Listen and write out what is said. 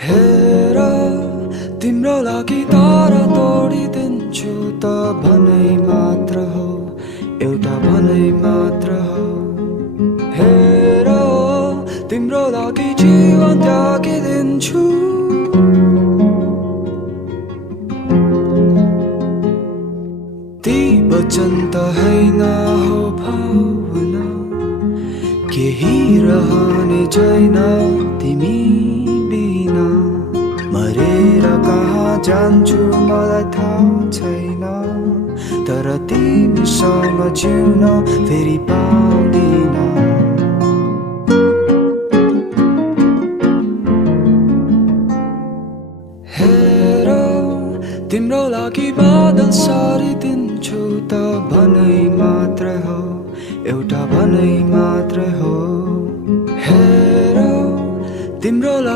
हेर तिम्रो लागि तारा तोडिदिन्छु त भनै मात्र हो, एउटा भनै मात्र हो। हेर तिम्रो लागि जीवन त्यागिदिन्छु। ती वचन त हैन हो भावना, केही रहने छैन तिमी बिना। मरेर कहाँ जान्छु मलाई थाहा छैन, तर तिमीसँग जिउन फेरि पाउँदिन। हेर तिम्रो लागि बादल सारिदिन्छु त भनै मात्र हो, एउटा भनै मात्र हो। हेर तिम्रो लागि